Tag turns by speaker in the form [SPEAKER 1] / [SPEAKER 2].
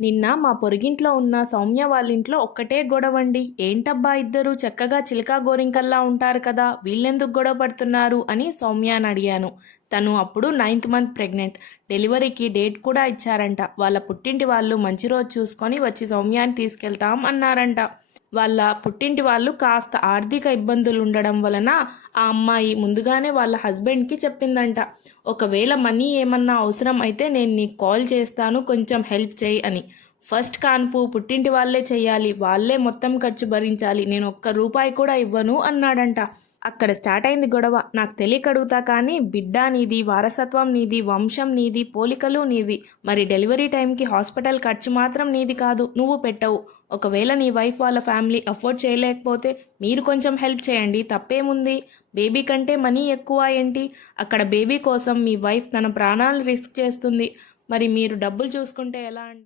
[SPEAKER 1] నిన్న మా పొరుగింట్లో ఉన్న సౌమ్య వాళ్ళింట్లో ఒక్కటే గొడవండి. ఏంటబ్బా ఇద్దరు చక్కగా చిలకా గోరింకల్లా ఉంటారు కదా వీళ్ళెందుకు గొడవ పడుతున్నారు అని సౌమ్యని అడిగాను. తను అప్పుడు నైన్త్ మంత్ ప్రెగ్నెంట్. డెలివరీకి డేట్ కూడా ఇచ్చారంట. వాళ్ళ పుట్టింటి వాళ్ళు మంచి రోజు చూసుకొని వచ్చి సౌమ్యాన్ని తీసుకెళ్తాం అన్నారంట. వాళ్ళ పుట్టింటి వాళ్ళు కాస్త ఆర్థిక ఇబ్బందులు ఉండడం వలన ఆ అమ్మాయి ముందుగానే వాళ్ళ హస్బెండ్కి చెప్పిందంట. ఒకవేళ మనీ ఏమన్నా అవసరం అయితే నేను నీకు కాల్ చేస్తాను కొంచెం హెల్ప్ చేయి అని. ఫస్ట్ కాన్పు పుట్టింటి వాళ్ళే చేయాలి వాళ్ళే మొత్తం ఖర్చు భరించాలి నేను ఒక్క రూపాయి కూడా ఇవ్వను అన్నాడంట. అక్కడ స్టార్ట్ అయింది గొడవ. నాకు తెలియక అడుగుతా కానీ బిడ్డ నీది వారసత్వం నీది వంశం నీది పోలికలు నీవి. మరి డెలివరీ టైంకి హాస్పిటల్ ఖర్చు మాత్రం నీది కాదు నువ్వు పెట్టవు. ఒకవేళ నీ వైఫ్ వాళ్ళ ఫ్యామిలీ అఫోర్డ్ చేయలేకపోతే మీరు కొంచెం హెల్ప్ చేయండి తప్పేముంది? బేబీ కంటే మనీ ఎక్కువ ఏంటి? అక్కడ బేబీ కోసం మీ వైఫ్ తన ప్రాణాలు రిస్క్ చేస్తుంది. మరి మీరు డబ్బులు చూసుకుంటే ఎలా అండి?